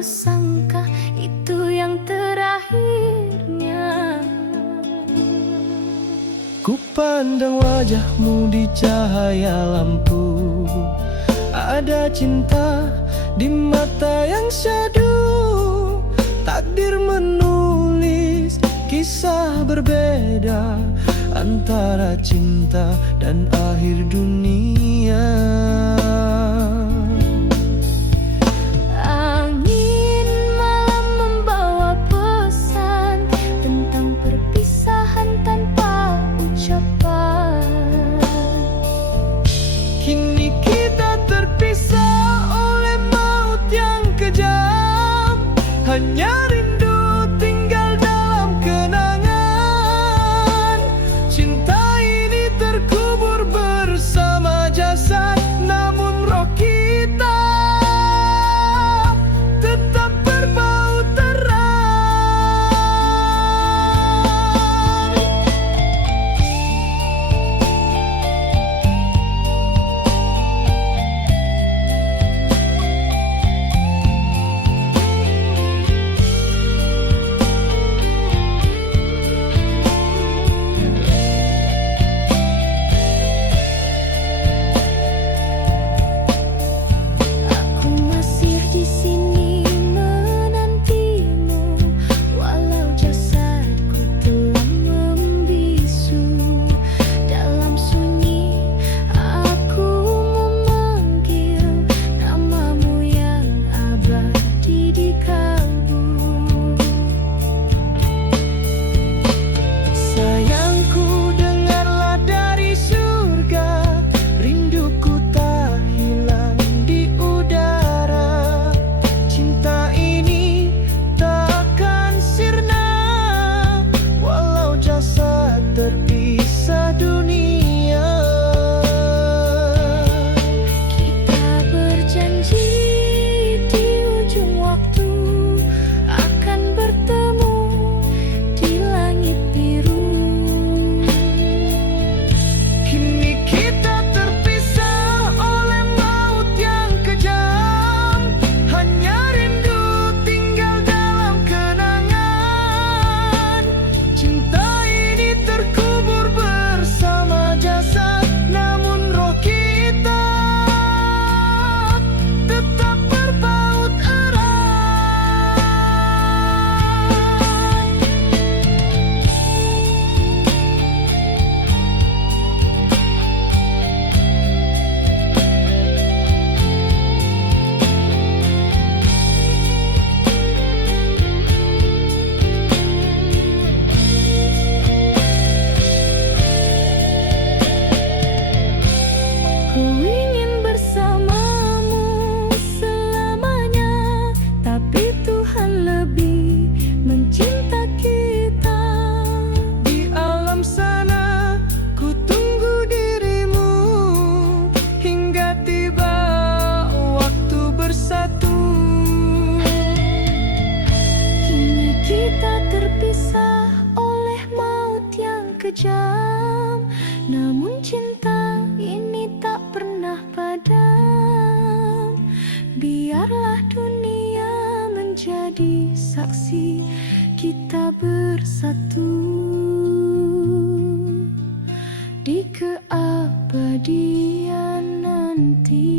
ku sangka itu yang terakhirnya. Ku pandang wajahmu di cahaya lampu, ada cinta di mata yang syahdu. Takdir menulis kisah berbeda antara cinta dan akhir dunia. Angin malam membawa pesan tentang perpisahan tanpa ucapan. Kini kita terpisah oleh maut yang kejam, hanya rindu tinggal dalam kenangan. Cinta ini terkubur bersama jasad, namun roh kita tetap berbau terang. Aku masih di sini menantimu, walau jasadku telah membisu. Dalam sunyi aku memanggil namamu yang abadi di kalbu. Sayangku, dengarlah dari surga, rinduku tak hilang di udara. Cinta ini takkan sirna, walau jasad terpisah dunia. Kita berjanji di ujung waktu akan bertemu di langit biru. Kini kita terpisah oleh maut yang kejam, hanya rindu tinggal dalam kenangan. Cinta ini terkubur bersama jasad, namun roh kita tetap berbaut erat. Ku ingin bersamamu selamanya, tapi Tuhan lebih mencinta kita. Di alam sana ku tunggu dirimu hingga tiba waktu bersatu. Kini kita terpisah oleh maut yang kejam, namun cinta ini tak pernah padam. Biarlah dunia menjadi saksi kita bersatu di keabadian nanti.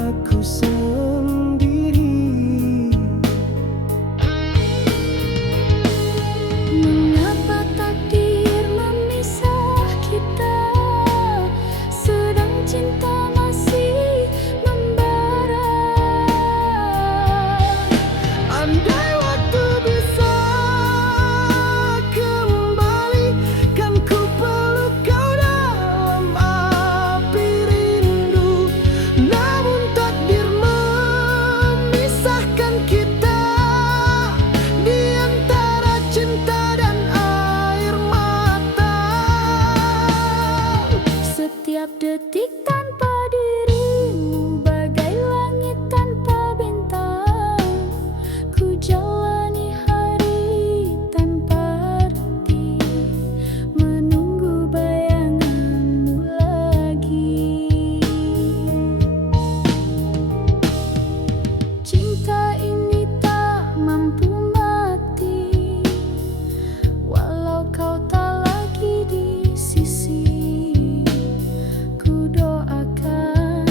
aku sendiri. Mengapa takdir memisah kita, sedang cinta masih membara. Andai waktu bisa kembali, kan ku peluk kau dalam api rindu. Namun takdir memisahkan kita di antara cinta dan air mata. Setiap detik tanpa dirimu bagai langit tanpa bintang. Ku jalani hari tanpa arti, menunggu bayanganmu lagi. Cinta ini tak mampu mati, walau kau tak lagi di sisi. Ku doakan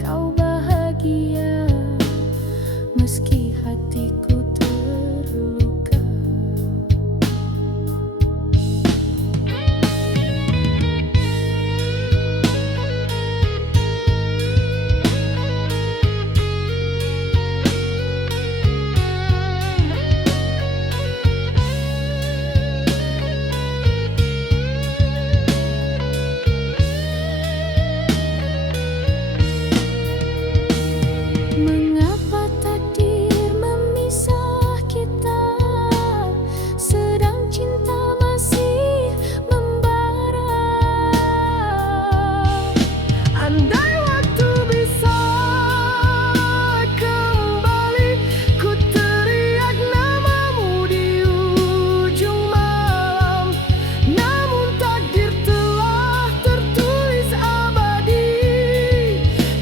kau bahagia, meski hatiku terluka. Mengapa takdir memisah kita, sedang cinta masih membara. Andai waktu bisa kembali, ku teriak namamu di ujung malam. Namun takdir telah tertulis abadi,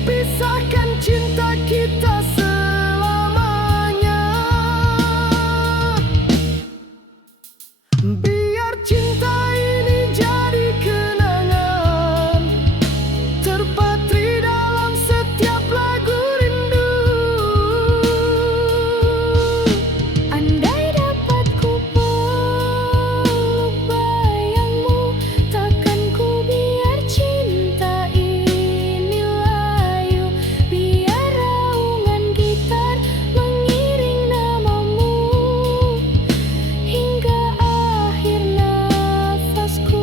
pisahkan cinta kita selamanya. Biar cinta ini jadi kenangan, terpatri dalam setiap lagu rindu. Andai dapat ku peluk bayangmu, takkan ku biar cinta ini layu. Biar raungan gitar mengiring namamu hingga akhir nafasku.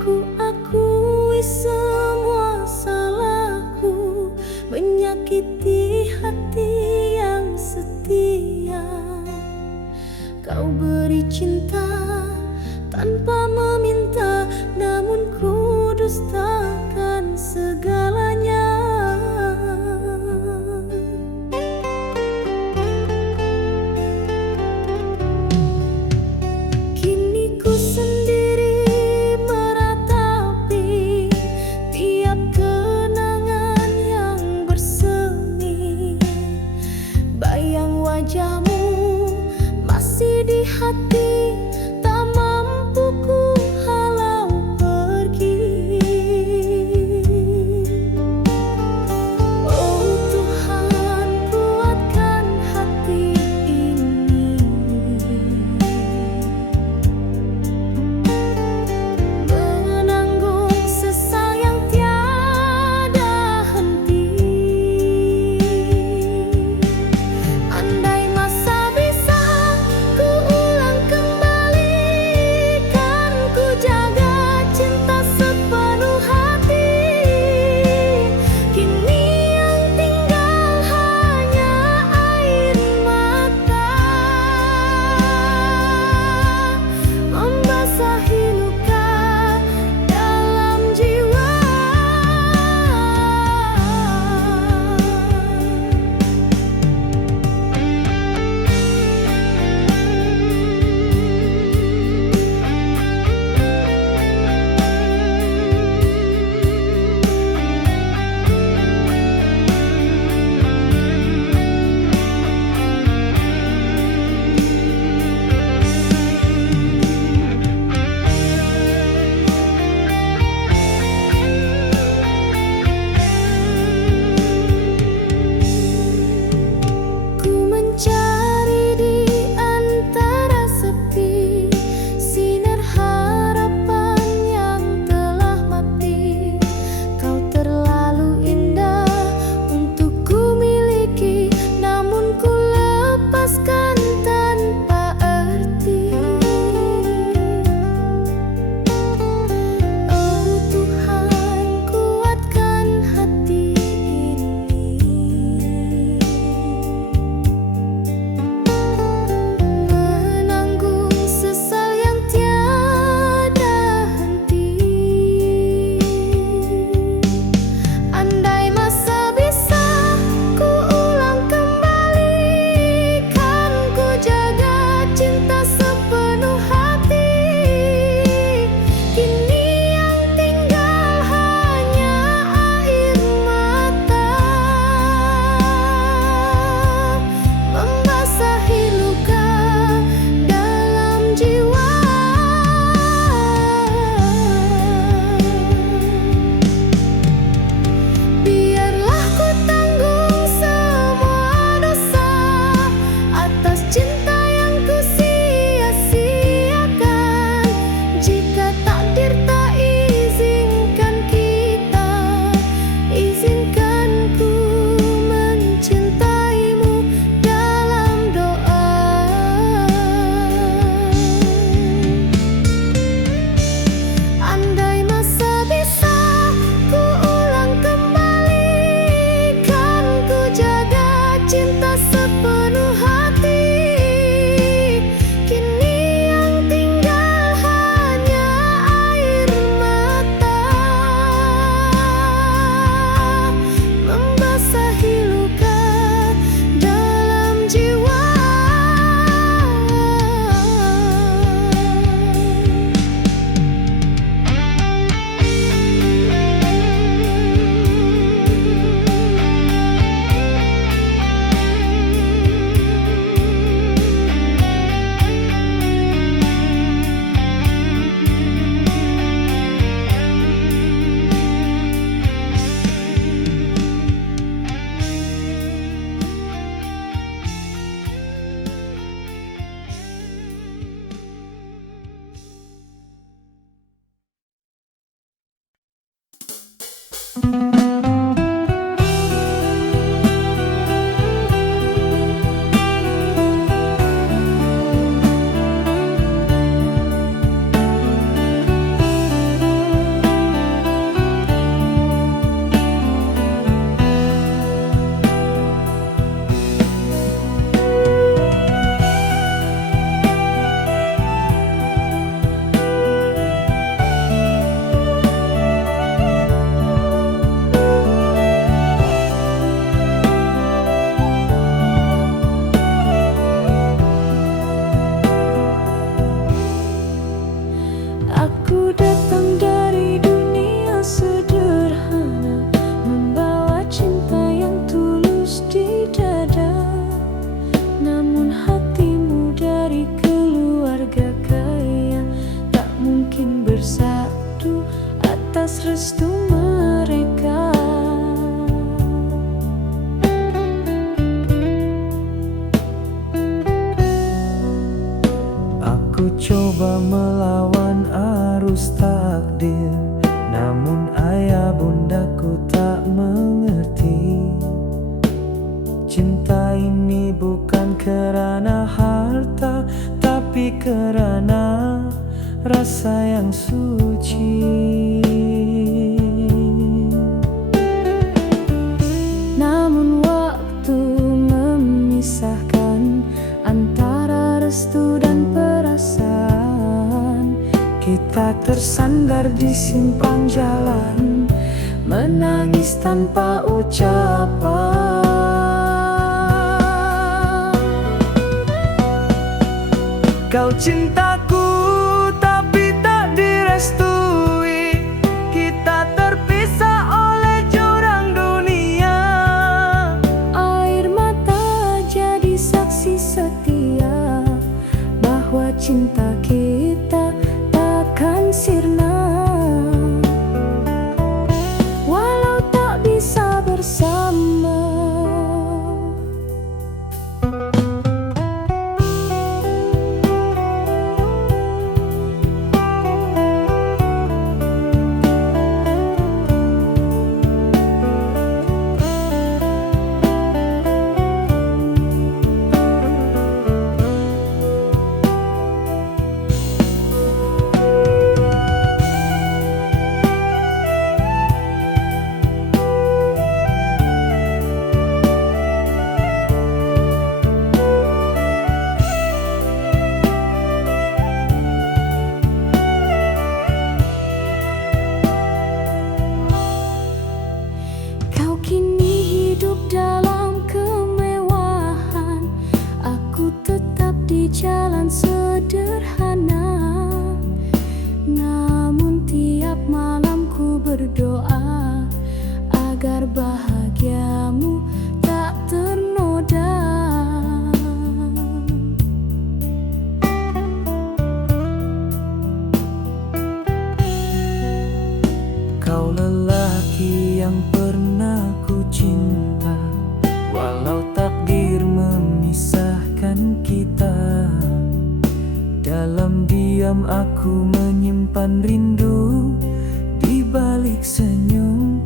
Ku akui semua salahku, menyakiti hati yang setia. Kau beri cinta tanpa meminta, namun ku dustakan segalanya. Kini ku sendiri meratapi tiap kenangan yang bersemi. Bayang wajahmu masih di hati. Aku datang dari dunia sederhana, membawa cinta yang tulus di dada. Namun hatimu dari keluarga kaya, tak mungkin bersatu atas restu mereka. Aku coba melawan arus takdir, namun ayah bundaku tak mengerti. Cinta ini bukan kerana harta, tapi kerana rasa yang suci. Namun waktu memisahkan antara restu dan perasaan. Kita tersandar di simpang jalan, menangis tanpa ucapan. Kau cintaku tapi tak direstui, kita terpisah oleh jurang dunia. Air mata jadi saksi setia bahwa cinta kita takkan sirna, walau tak bisa bersama. Kau kini hidup dalam kemewahan, aku tetap di jalan sederhana. Namun tiap malam ku berdoa agar bahagiamu tak ternoda. Kau lelaki yang pernah ku cinta, walau takdir memisahkan kita. Dalam diam aku menyimpan rindu, di balik senyum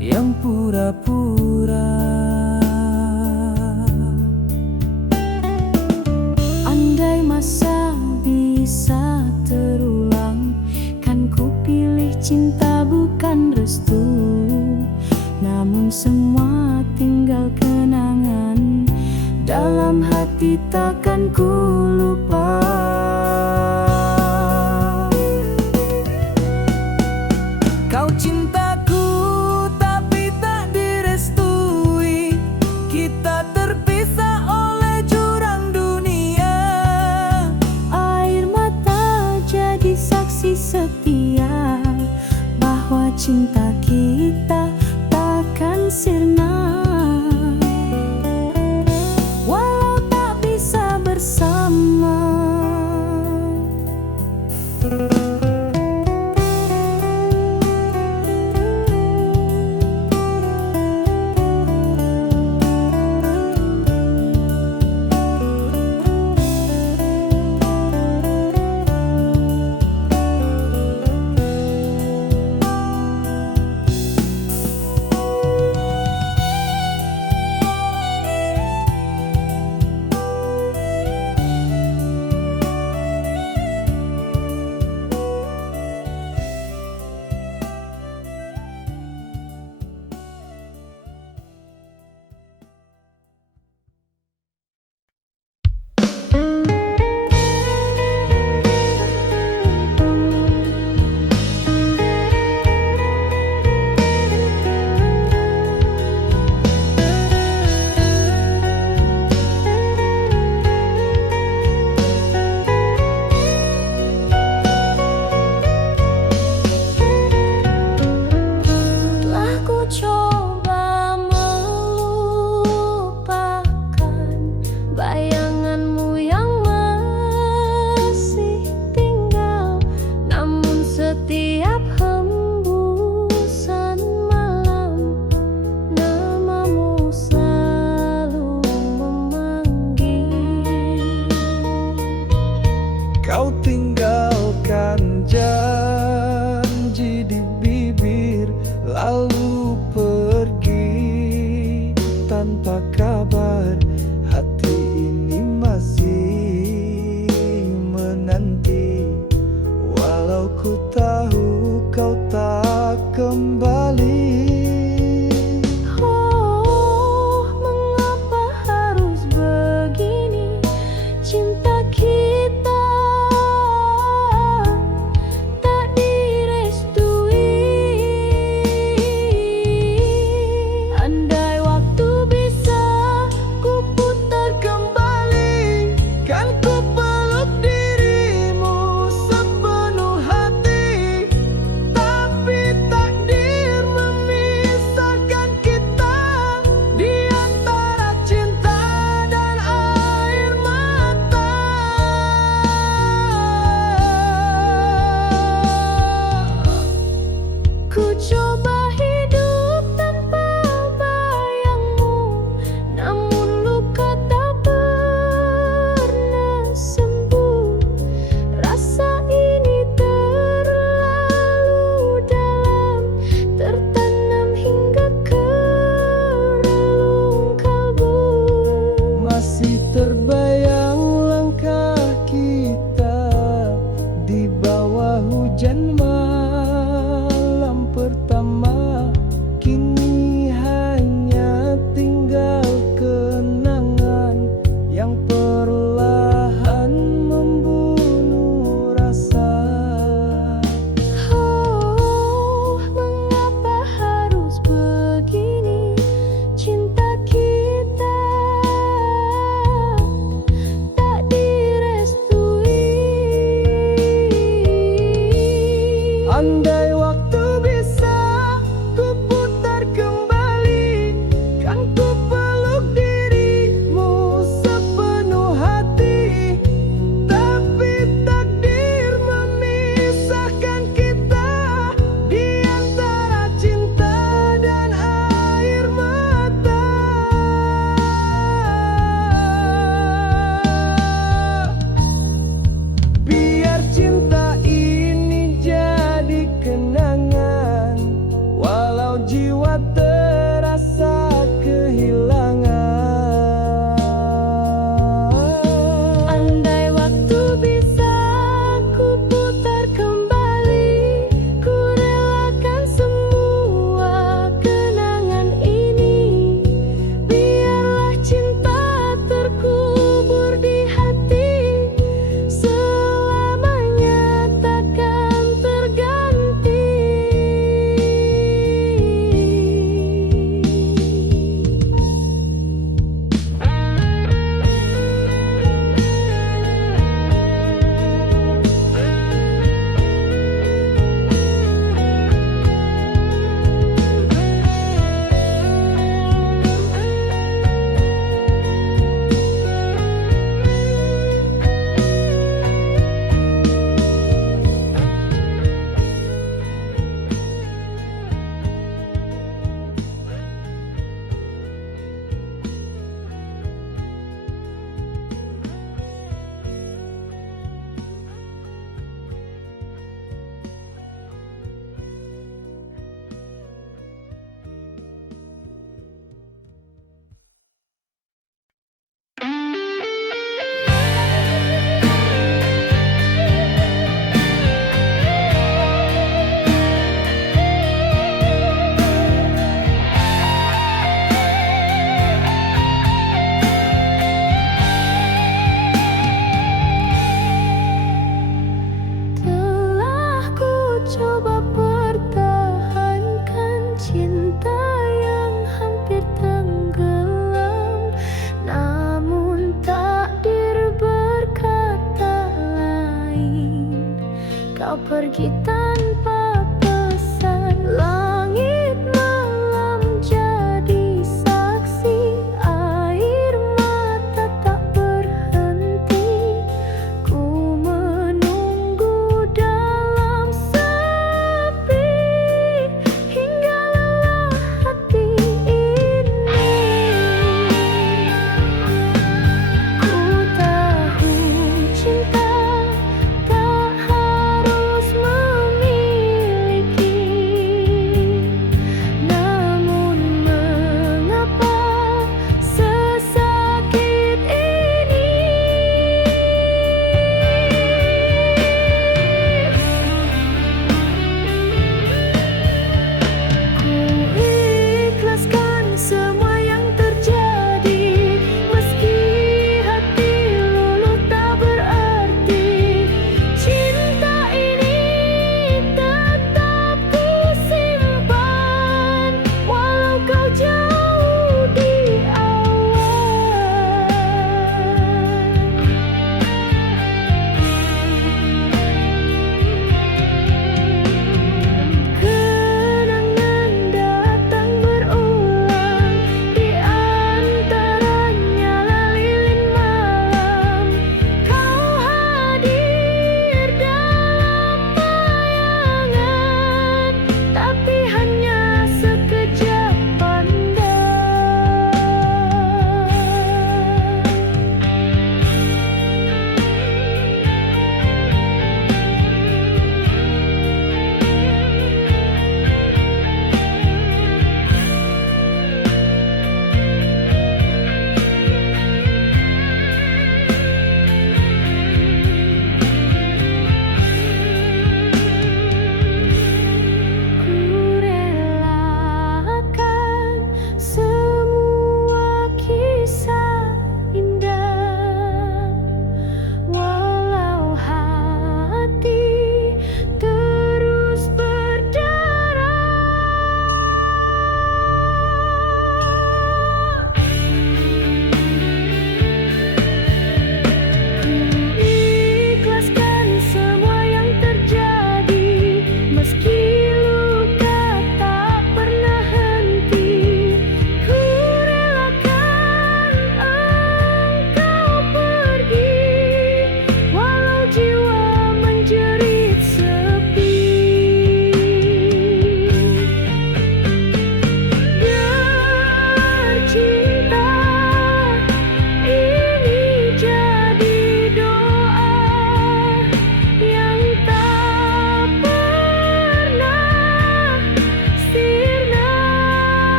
yang pura-pura. Andai masa bisa terulang, kan ku pilih cinta bukan restu. Namun semua tinggal kenangan, dalam hati takkan ku lupa. Kau cintaku tapi tak direstui, kita terpisah oleh jurang dunia. Air mata jadi saksi setia bahwa cinta kita takkan sirna, walau tak bisa bersama.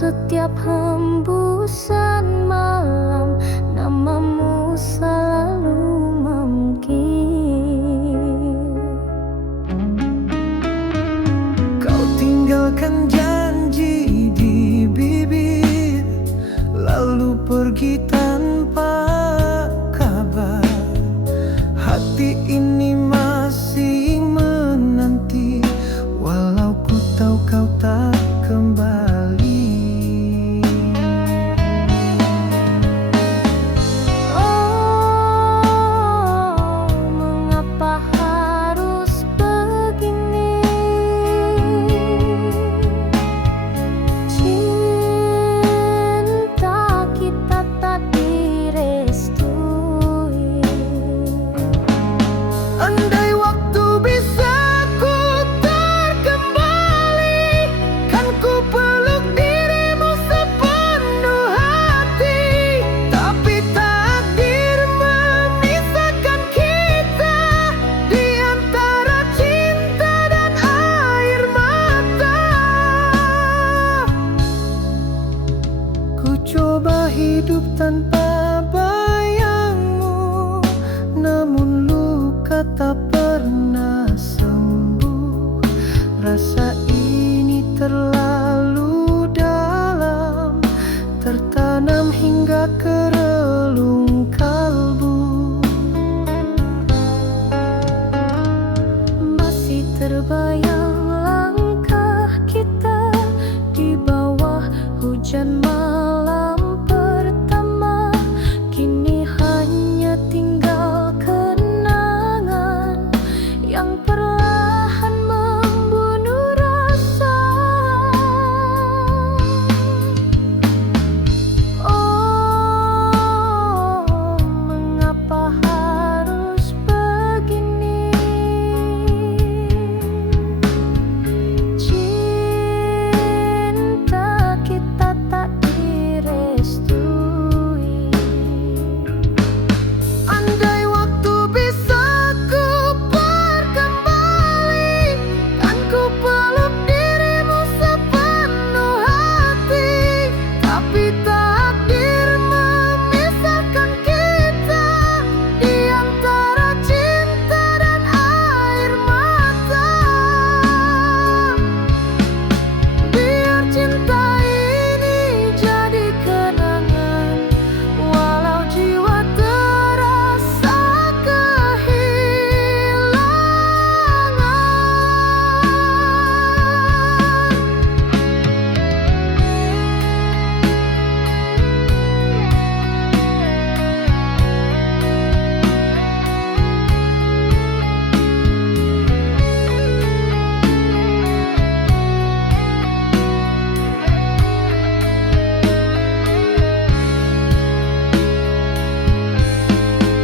setiap hembusan malam, namamu selalu memanggil. Kau tinggalkan janji di bibir, lalu pergi tanpa kabar. Hati ini masih menanti, walau ku tahu kau tak kembali. Oh, mengapa harus begini? Cinta kita tak direstui. Andai waktu bisa ku terkembali, kan ku peluk dirimu sepenuh hati. Tapi takdir memisahkan kita di antara cinta dan air mata. Ku coba hidup tanpa bayangmu, namun luka tak pernah sembuh. Rasa ini terlalu dalam, tertanam hingga ke relung kalbu. Masih terbayang langkah kita di bawah hujan malam pertama. Kini hanya tinggal kenangan yang perlahan membunuh rasa. Oh, mengapa harus begini? Cinta kita tak direstui. Andai waktu bisa ku perkembali, kan ku peluk dirimu sepenuh hati. Tapi takdir memisahkan kita di antara cinta dan air mata. Biar cinta ini jadi kenangan, walau jiwa terasa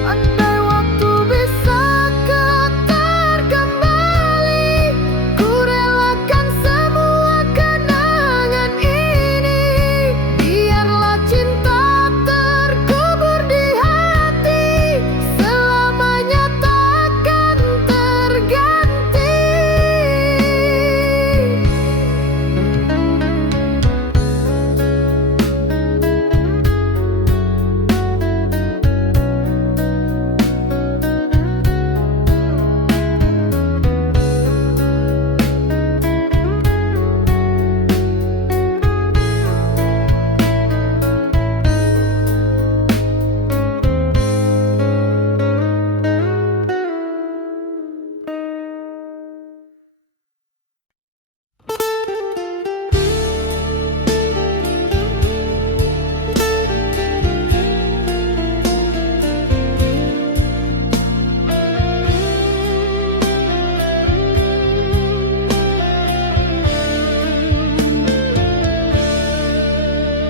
andai waktu bisa ku terkembali, ku relakan semua kenangan ini. Biarlah cinta terkubur di hati, selamanya takkan terganti.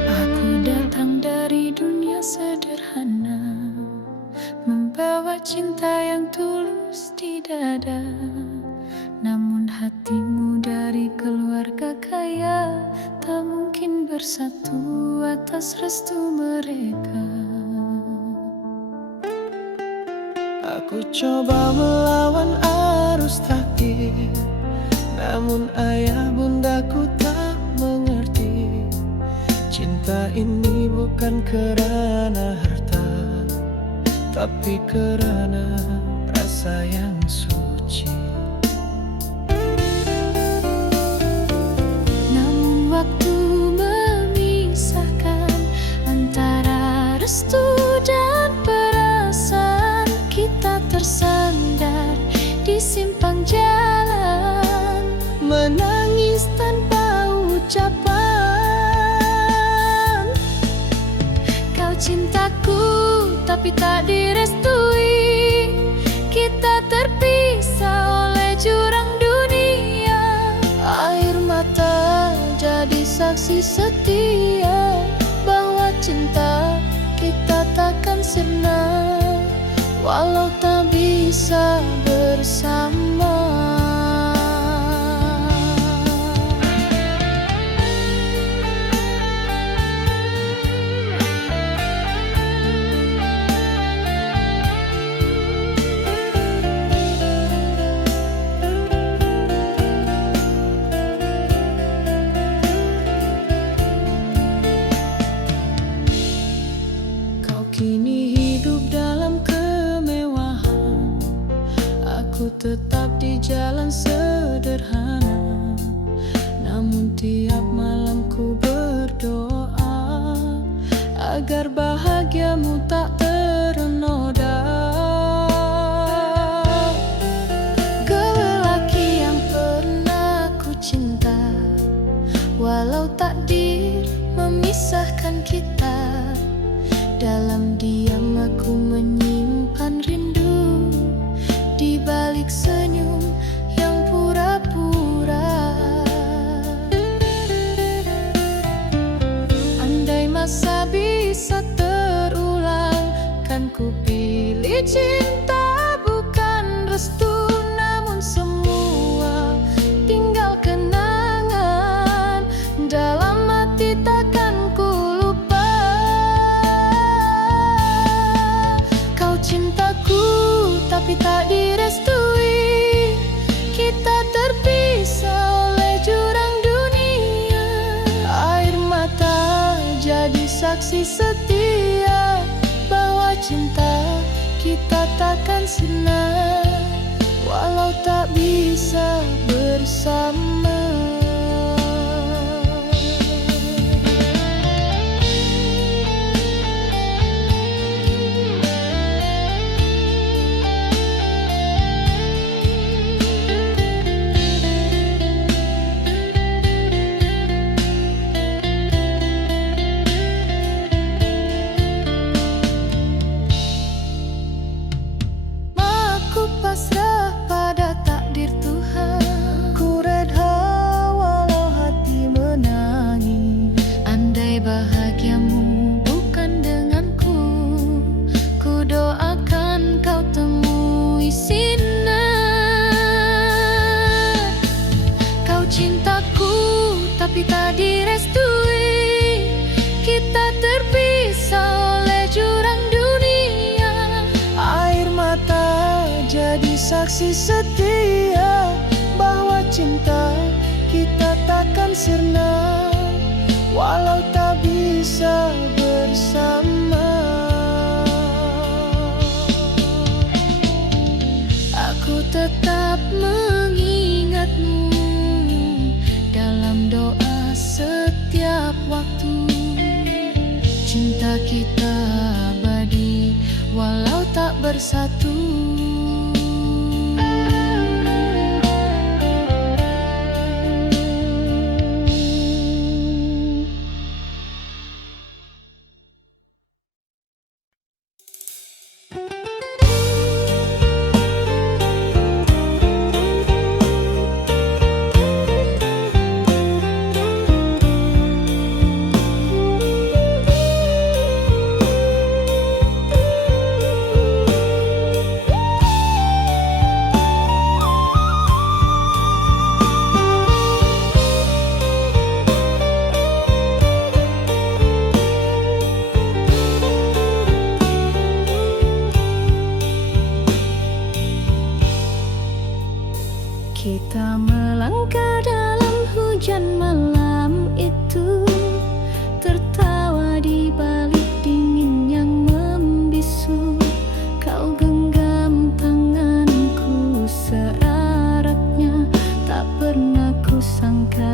Aku datang dari dunia sederhana, membawa cinta yang tulus di dada. Namun hatimu dari keluarga kaya, tak mungkin bersatu atas restu mereka. Aku coba melawan arus takdir, namun ayah bundaku tak mengerti. ini bukan karena harta, tapi karena rasa yang suci. Namun waktu memisahkan antara restu dan perasaan. Kita tersandar di simpang jalan, Menangis tanpa ucapan. kau cintaku tapi tak direstui. Kita terpisah oleh jurang dunia. Air mata jadi saksi setia bahwa cinta kita takkan sirna walau tak bisa bersama. Kau kini hidup dalam kemewahan, aku tetap di jalan sederhana. Namun tiap malam ku berdoa agar bahagiamu tak ternoda. Kau lelaki yang pernah ku cinta, walau takdir memisahkan kita. Dalam diam aku menyimpan rindu di balik senyum yang pura-pura. Andai masa bisa terulang, kan ku pilih cinta bukan restu. Namun semua tinggal kenangan dalam hati, takkan ku lupa. Kau cintaku tapi tak direstui. Kita terpisah oleh jurang dunia. Air mata jadi saksi setia bahwa cinta kita takkan sirna walau tak bisa bersama. Aku pasrah pada takdir Tuhan, ku redha walau hati menangis. Andai bahagiamu bukan denganku, ku doakan kau temui sinar. Kau cintaku tapi tak direstui. Kita terpisah oleh jurang dunia. Air mata jadi saksi setia bahwa cinta kita takkan sirna walau tak bisa bersama. Aku tetap mengingatmu dalam doa setiap waktu. Cinta kita abadi walau tak bersatu.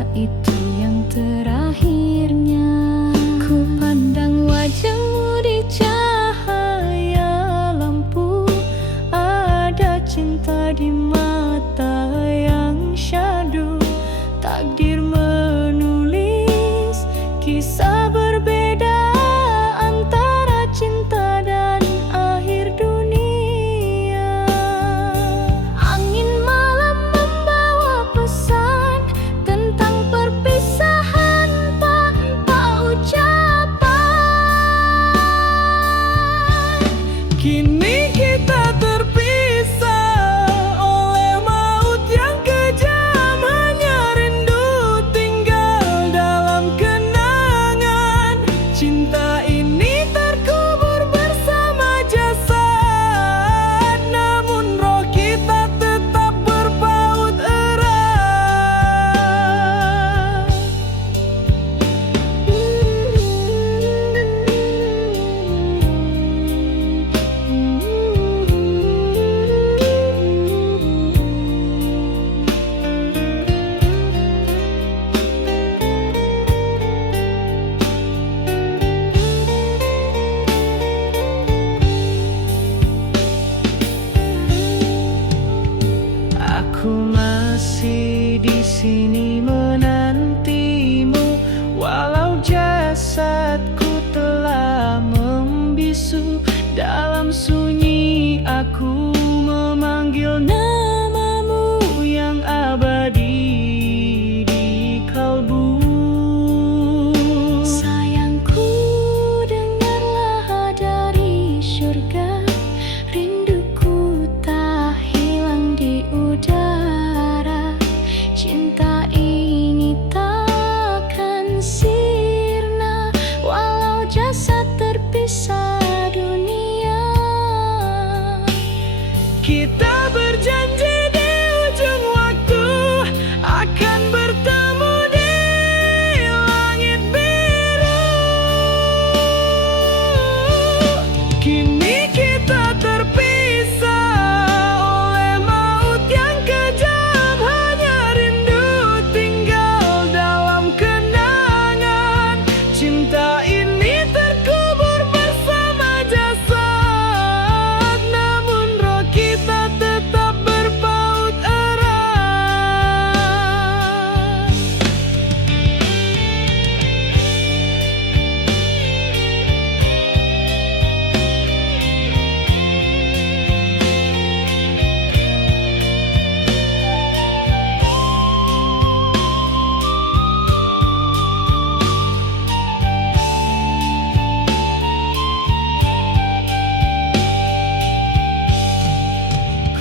cinta itu yang terakhirnya. Ku pandang wajahmu di cahaya lampu, ada cinta di mata yang syahdu. Takdir menulis kisah berbeda antara cinta dan akhir dunia. Angin malam membawa pesan tentang perpisahan tanpa ucapan. Kini kita terpisah oleh maut yang kejam, hanya rindu tinggal dalam kenangan. Cinta ini terkubur bersama jasad, namun roh kita tetap berpaut erat. Aku masih di sini menantimu, walau jasadku telah membisu. Dalam sunyi aku memanggil namamu yang abadi di kalbu. Sayangku, dengarlah dari surga, rinduku tak hilang di udara. Cinta ini takkan sirna walau jasad terpisah dunia. Kita berjanji di ujung waktu akan bertemu di langit biru. Kini kita terpisah oleh maut yang kejam, hanya rindu tinggal dalam kenangan. Cinta ini terkubur bersama jasad, namun roh kita tetap berpaut erat.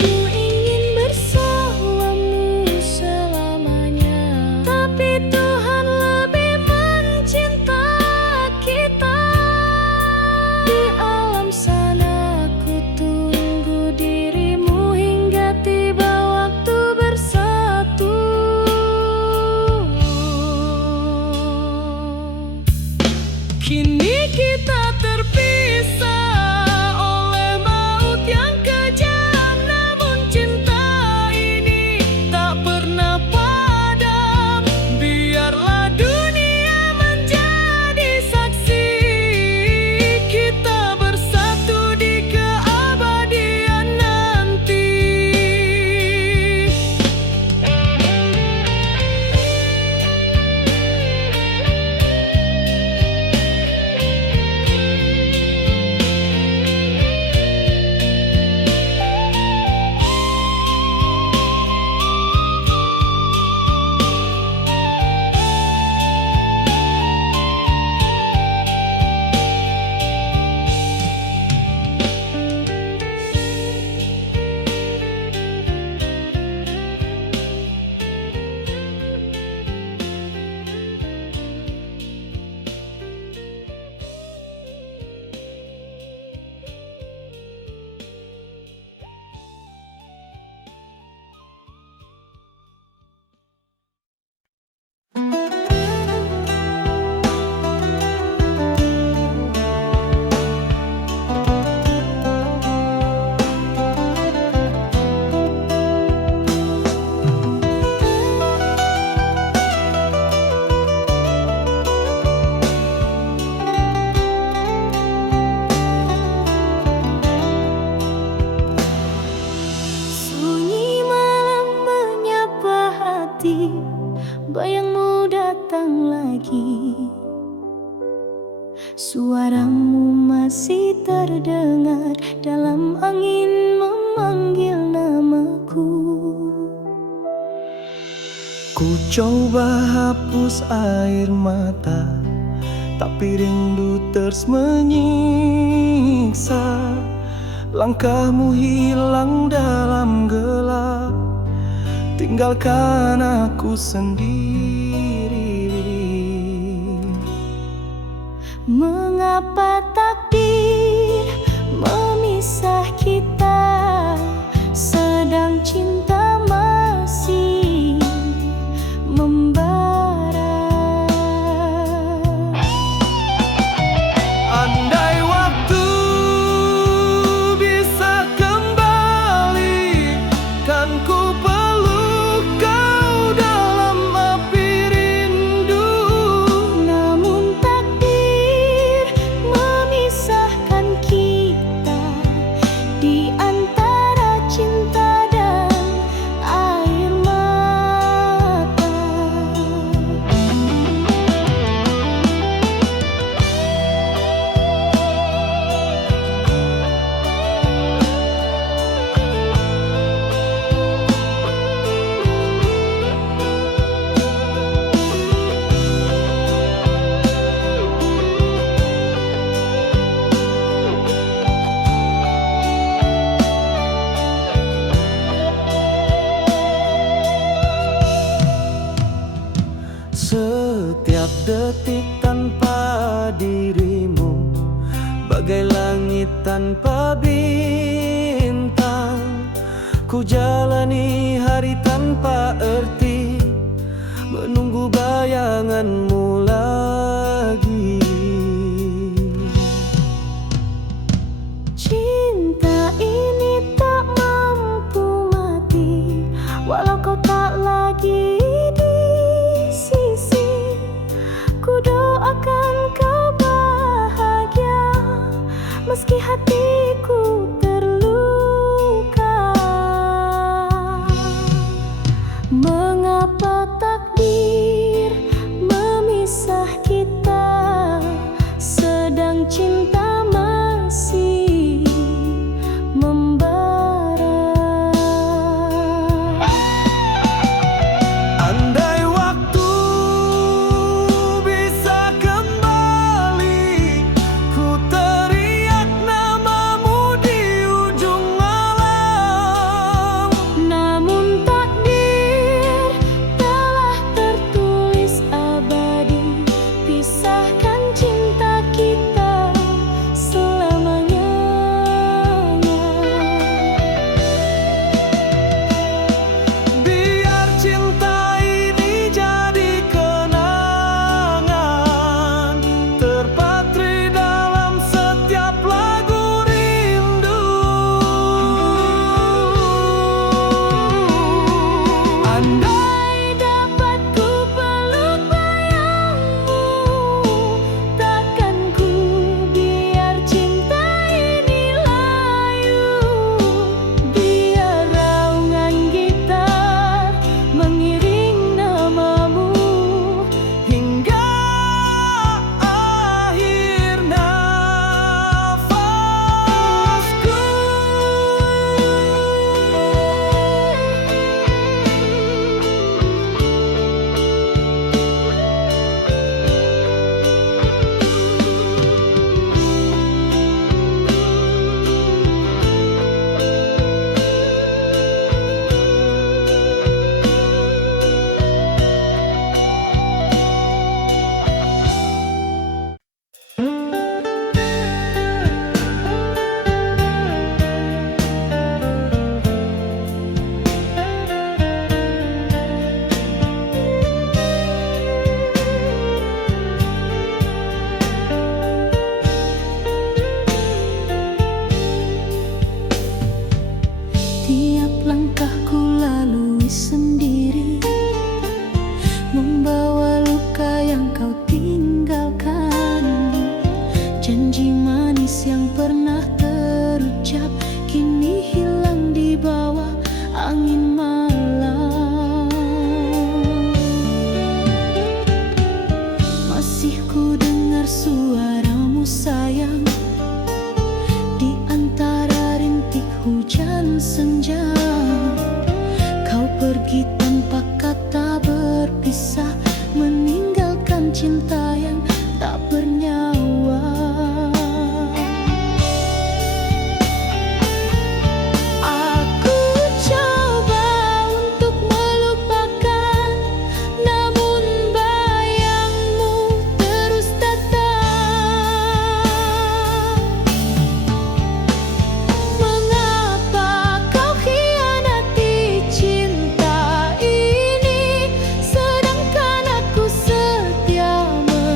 Ku ingin bersamamu selamanya, tapi Tuhan lebih mencinta kita. Di alam sana ku tunggu dirimu hingga tiba waktu bersatu. Kini kita terpisah oleh maut yang kejam, namun cinta ini tak pernah padam. Biarlah dunia menjadi saksi, kita bersatu di keabadian nanti. datang lagi. Suaramu masih terdengar dalam angin memanggil namaku. Ku coba hapus air mata, tapi rindu terus menyiksa. Langkahmu hilang dalam gelap, tinggalkan aku sendiri. Mengapa takdir memisah kita, sedang cinta masih membara. Andai waktu bisa kembali, kan ku peluk kau dalam api rindu. Namun takdir memisahkan kita di antara cinta dan air mata. Setiap detik tanpa dirimu, bagai langit tanpa bintang. Ku jalani hari tanpa arti, menunggu bayanganmu lagi. Cinta ini tak mampu mati, walau kau tak lagi di sisi. Ku doakan kau bahagia, meski hatiku terluka. Mengapa takdir memisah kita, sedang cinta masih membara. Andai waktu bisa kembali, ku teriak namamu di ujung alam. Namun takdir telah tertulis abadi, pisahkan cinta kita cinta yang tak bernyawa. Aku coba untuk melupakan, namun bayangmu terus datang. Mengapa kau khianati cinta ini, sedangkan aku setia menunggu?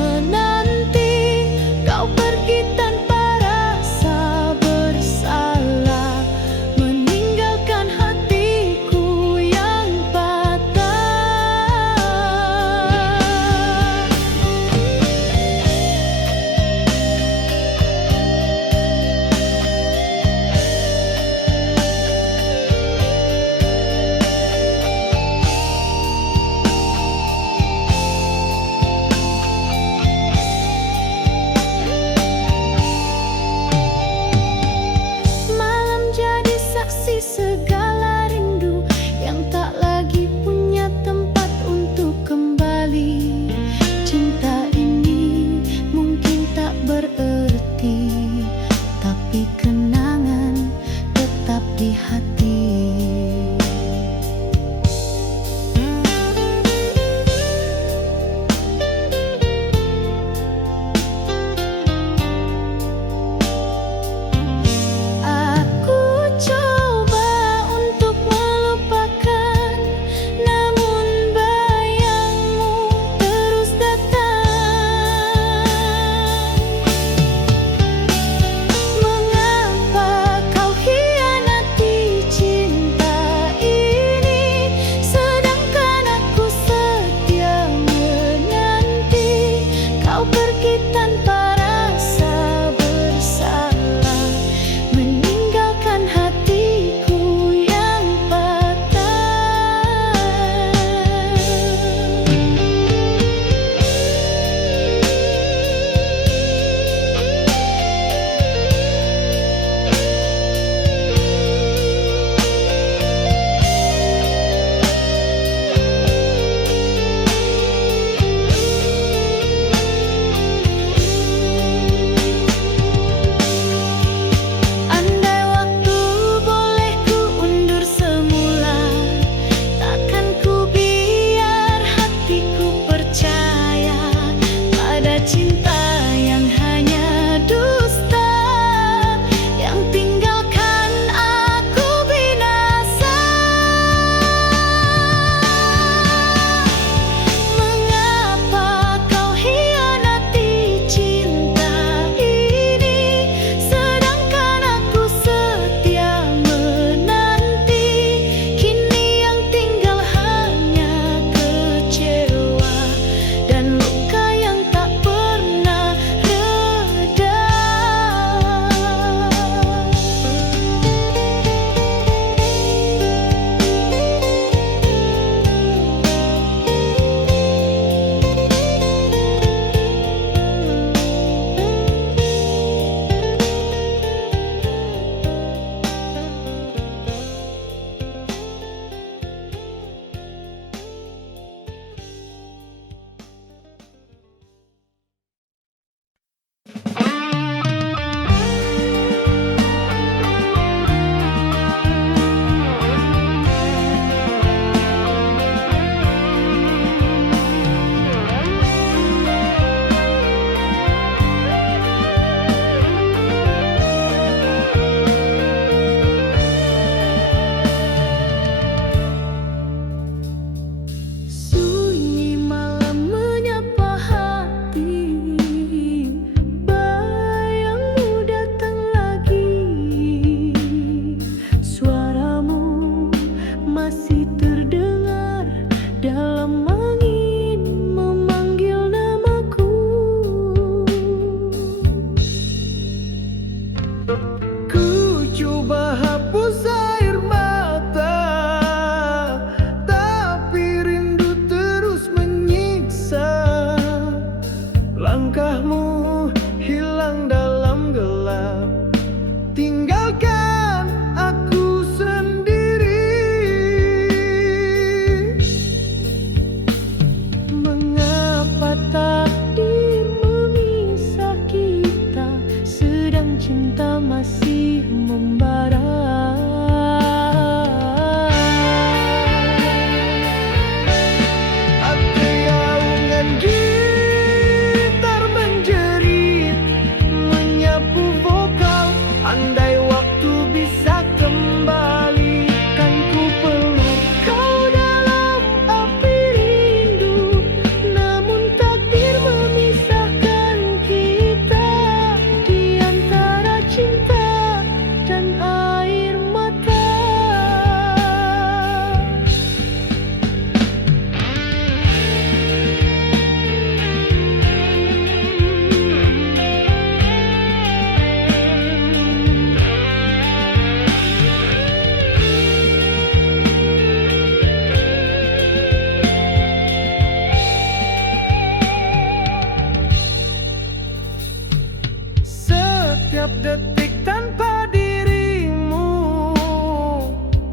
setiap detik tanpa dirimu,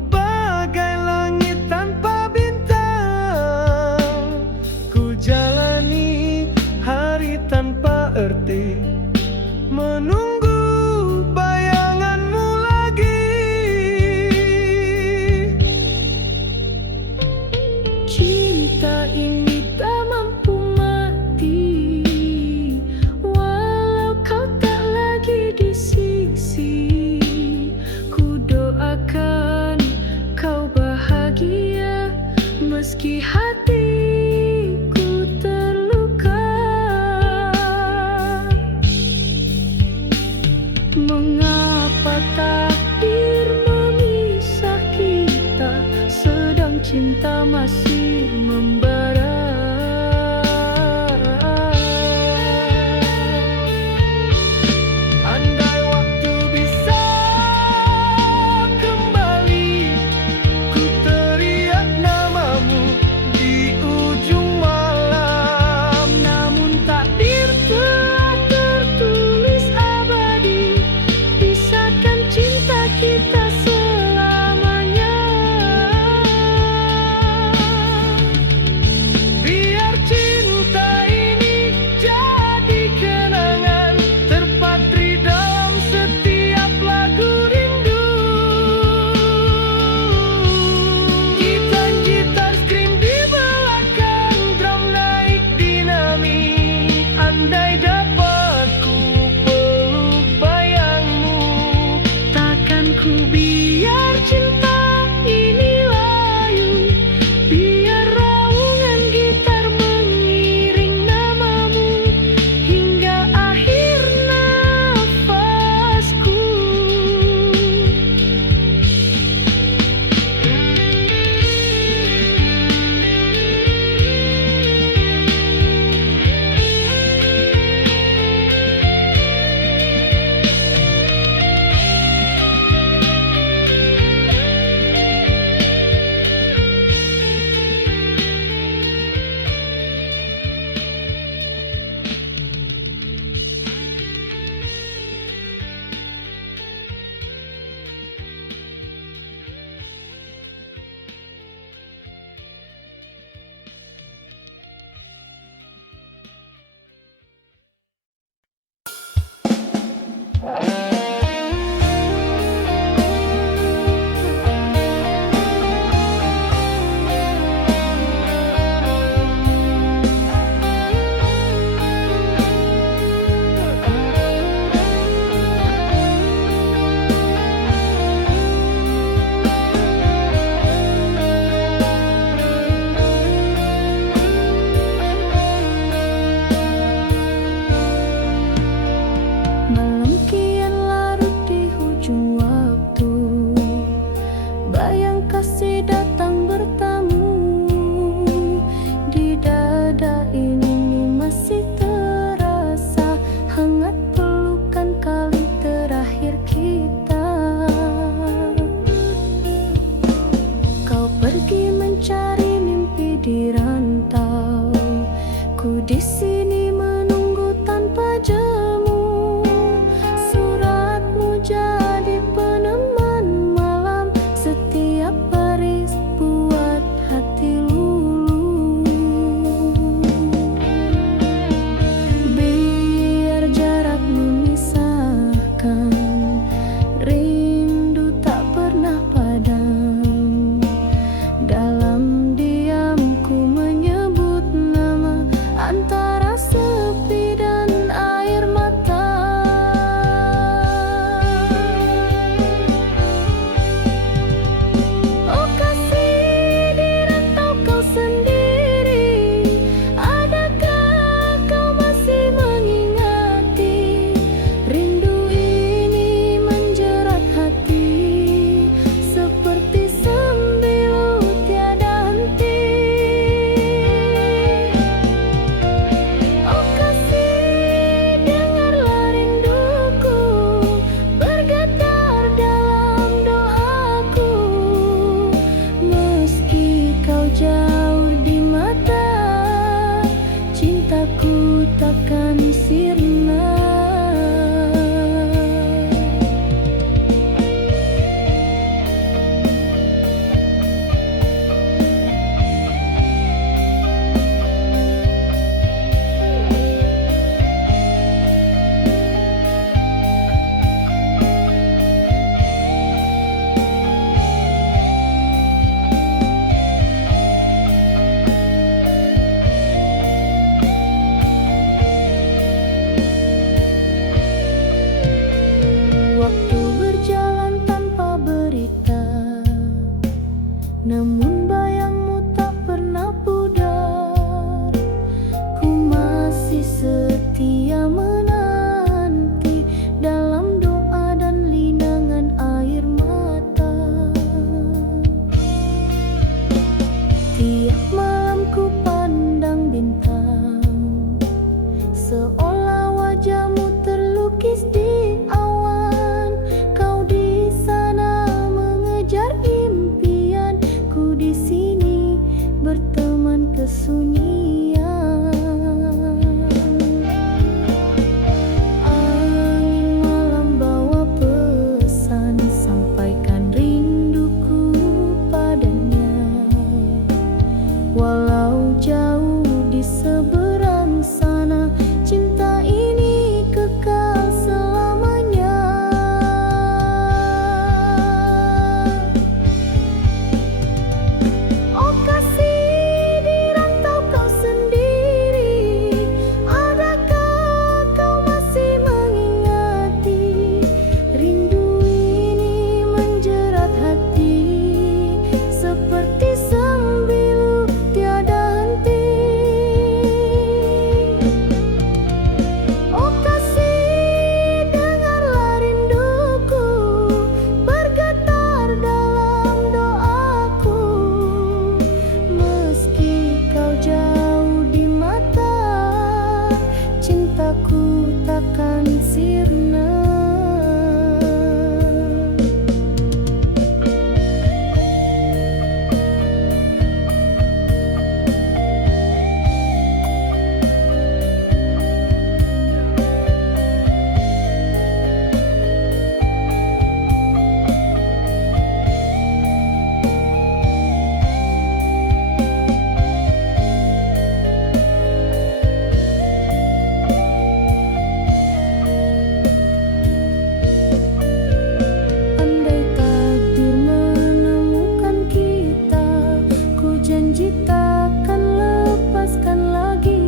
bagai langit tanpa bintang. Ku jalani hari tanpa arti, menunggu bayanganmu lagi. Cinta ini tak mampu mati, walau kau tak lagi di sisi. Ku doakan kau bahagia, meski hatiku terluka. Mengapa takdir memisah kita, sedang cinta masih membara. Andai waktu bisa kembali, ku teriak namamu di ujung malam. Namun takdir telah tertulis abadi, pisahkan cinta kita selamanya. Biar cinta ini jadi kenangan, terpatri dalam setiap lagu rindu. Gitar-gitar scream di belakang, drum naik dinamik. Andai dapat ku peluk bayangmu, Takkan ku biar cinta ini layu, biar raungan gitar mengiring namamu hingga akhir nafasku. Malam kian larut di hujung waktu, bayang kasih datang bertamu. Di dada ini masih terasa hangat pelukan kali terakhir kita. Kau pergi mencari mimpi di rantau, ku di sini menunggu tanpa jemu. Suratmu jadi peneman malam, setiap baris buat hati luluh. Biar jarak memisahkan, rindu tak pernah padam. Dalam diamku menyebut nama antara sepi dan air mata. Oh kasih, di rantau kau sendiri, adakah kau masih mengingati? Rindu ini menjerat hati, seperti sembilu tiada henti. Oh kasih, dengarlah rinduku bergetar dalam doaku. Meski kau jauh di mata, cintaku takkan sirna. seolah wajahmu terlukis di awan. Kau di sana mengejar impian, ku di sini berteman kesunyian. Angin malam bawa pesan, sampaikan rinduku padanya. Walau jauh di seberang sana, cinta ini kekal selamanya. Oh kasih, di rantau kau sendiri, adakah kau masih mengingati? Rindu ini menjerat hati, seperti sembilu tiada henti. Oh kasih, dengarlah rinduku bergetar dalam doaku. Meski kau jauh di mata, cintaku takkan sirna. Andai takdir menemukan kita, ku janji takkan lepaskan lagi.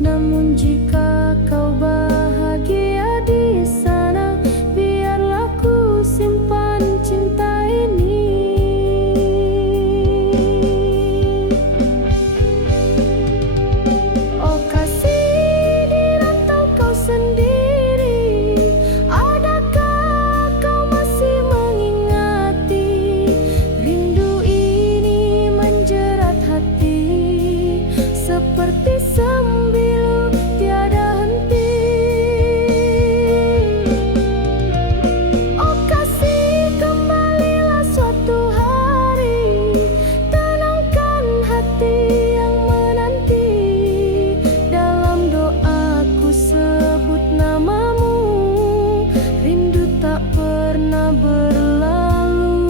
Namun jika kau bahagia di sana, biarlah ku simpan cinta ini. Oh kasih, di rantau kau sendiri, adakah kau masih mengingati? Rindu ini menjerat hati, seperti sembilu tiada henti. Oh kasih, kembalilah suatu hari, tenangkan hati yang menanti. Dalam doaku sebut namamu, rindu tak pernah berlalu.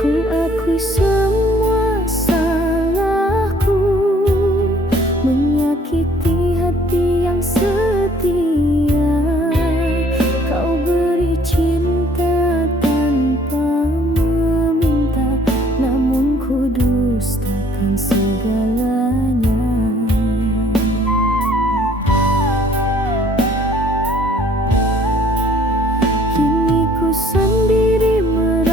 Ku akui semua salahku, menyakiti hati yang setia. Kau beri cinta tanpa meminta, namun ku dustakan segalanya. Kini ku sendiri meratapi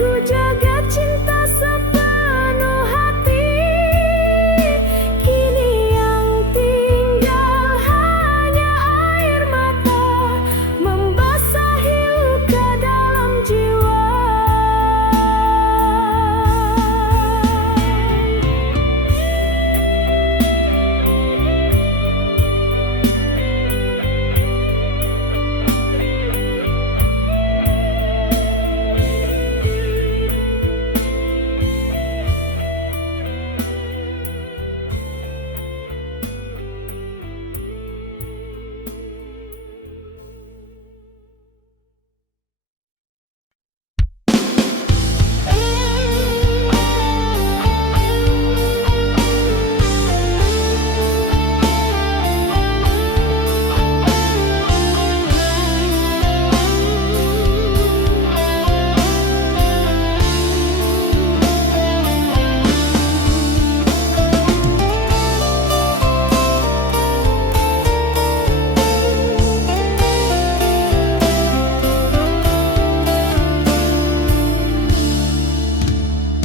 Ku jaga cinta sepenuh hati. Kini yang tinggal hanya air mata membasahi luka dalam jiwa.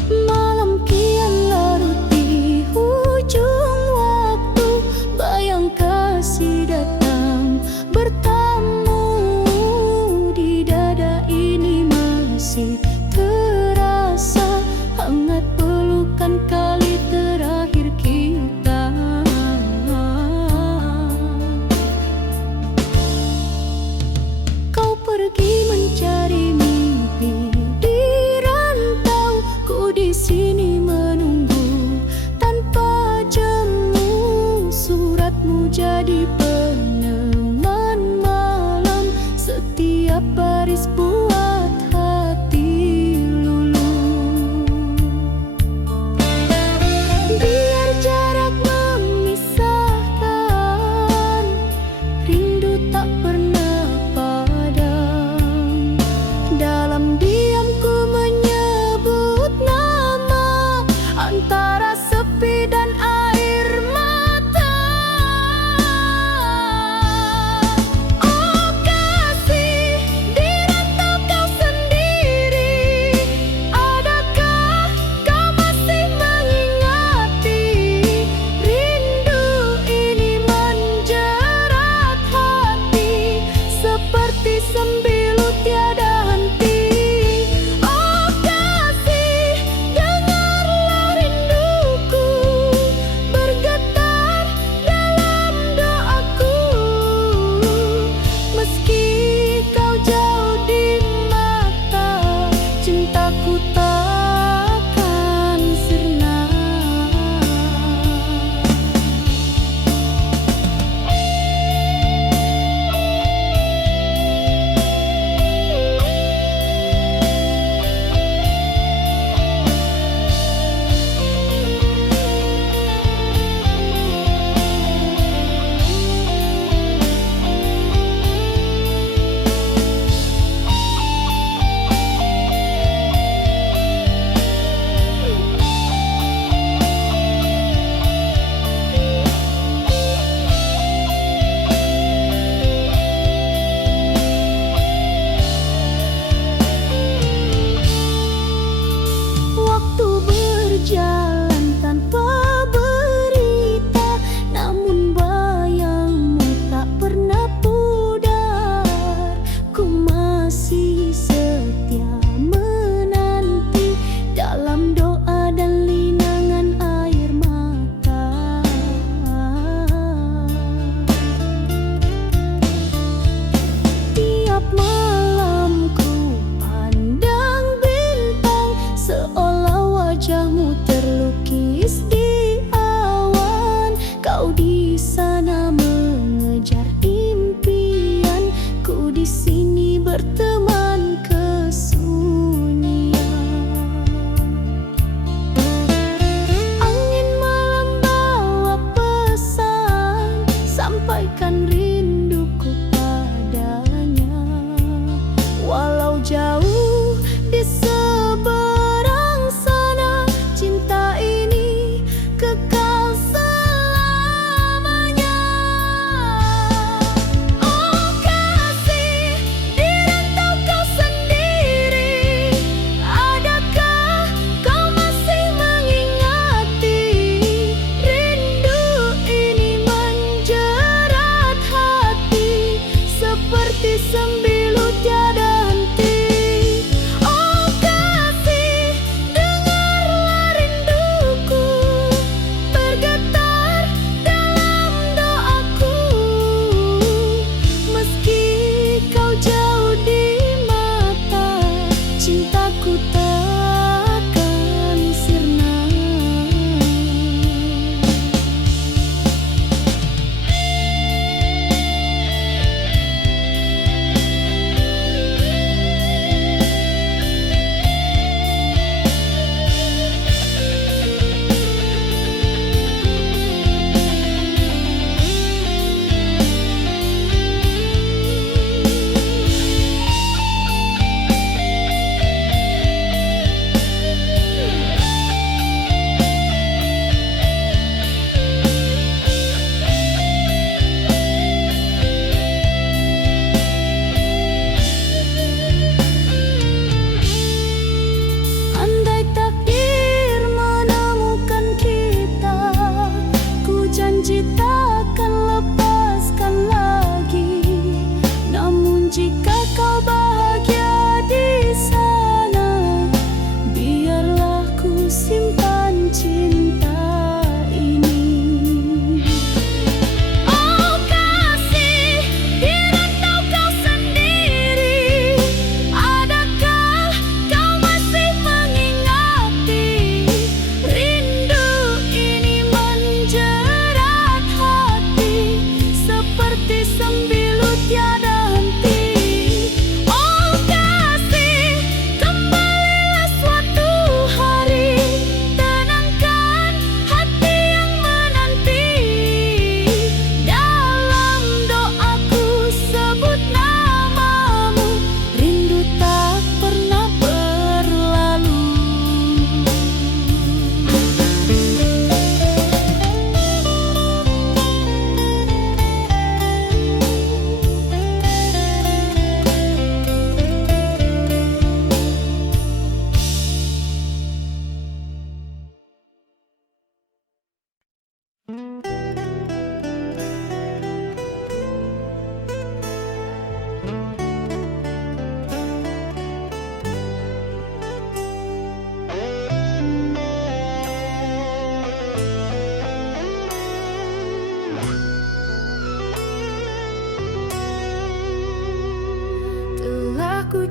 Malam kian larut di ujung waktu, bayang kasih datang bertamu. Di dada ini masih terasa hangat pelukan kali terakhir kita. Kau pergi mencari mimpi di rantau, ku di sini menunggu tanpa jemu. Suratmu jadi peneman malam, setiap baris buat hati luluh. Biar jarak memisahkan, rindu tak pernah padam. Dalam diam ku menyebut nama antara sepi dan air mata. Oh kasih, di rantau kau sendiri, adakah kau masih mengingati? Rindu ini menjerat hati seperti sembilu tiada henti. Oh kasih, dengarlah rinduku bergetar dalam doaku. Meski kau jauh di mata, cintaku takkan sirna.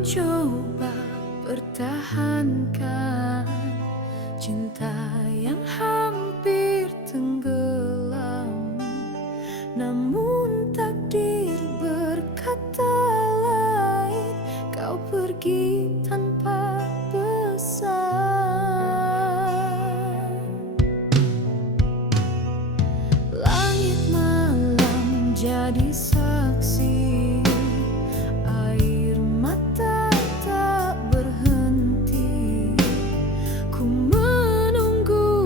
mencoba pertahankan cinta yang hampir tenggelam, namun takdir berkata lain. Kau pergi tanpa pesan. Langit malam jadi saksi, air mata tak berhenti. Ku menunggu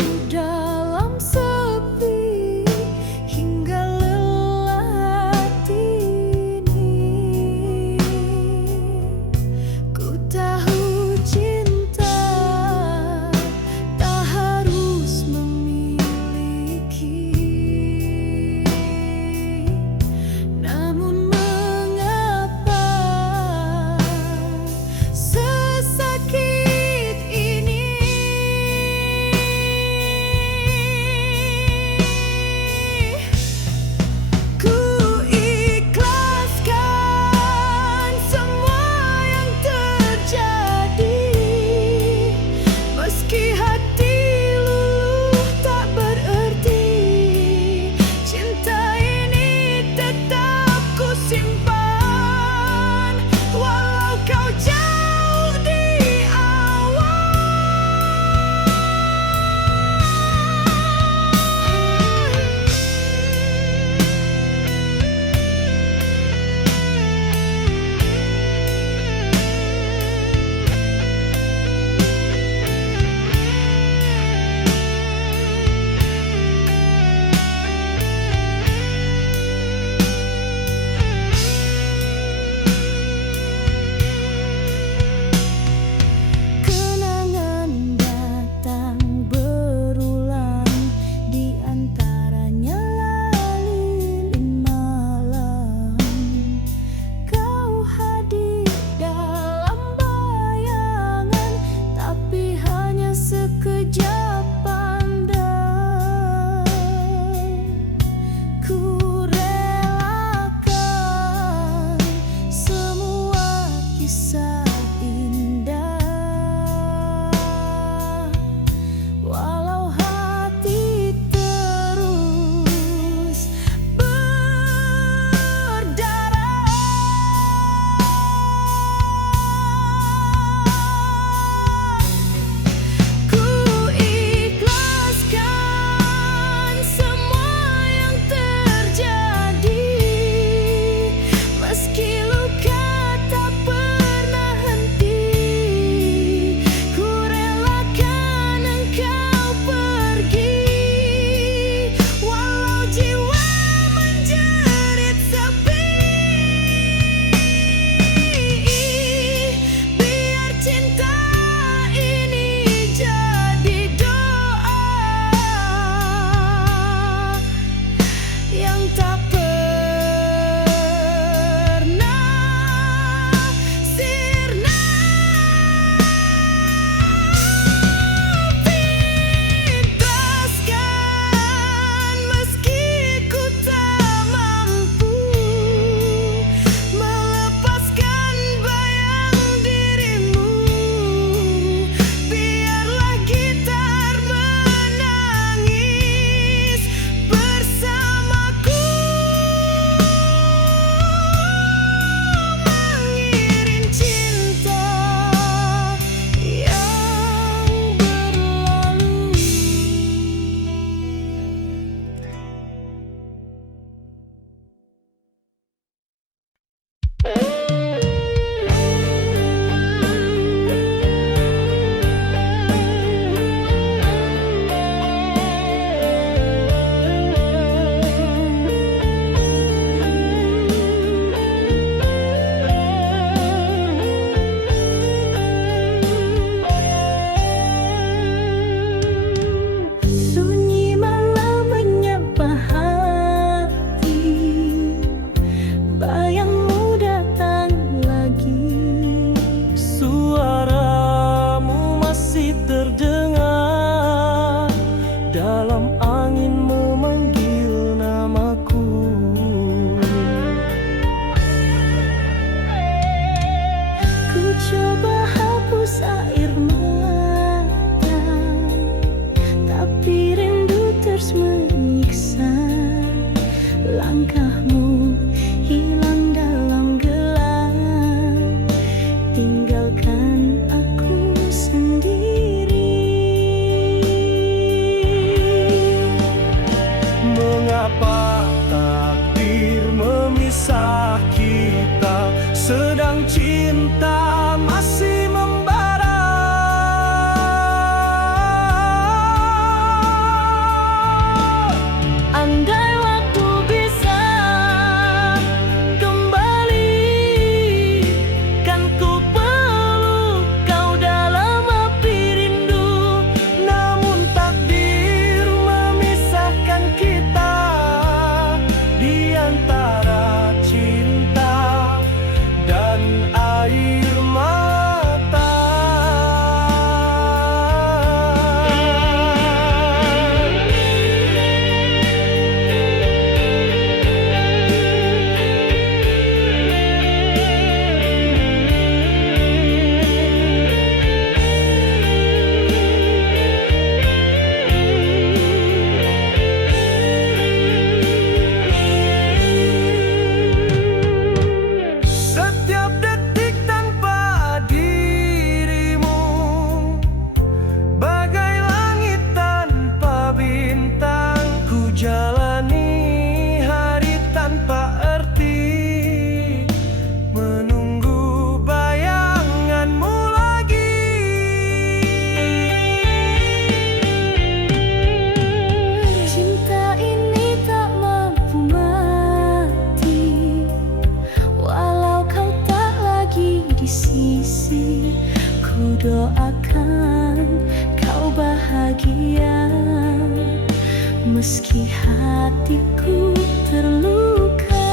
meski hatiku terluka.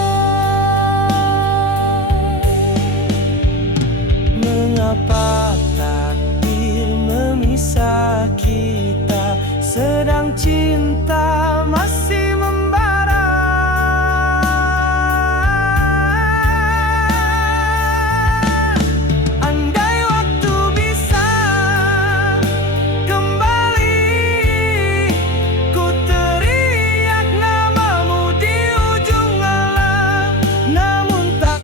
Mengapa takdir memisah kita, sedang cinta masih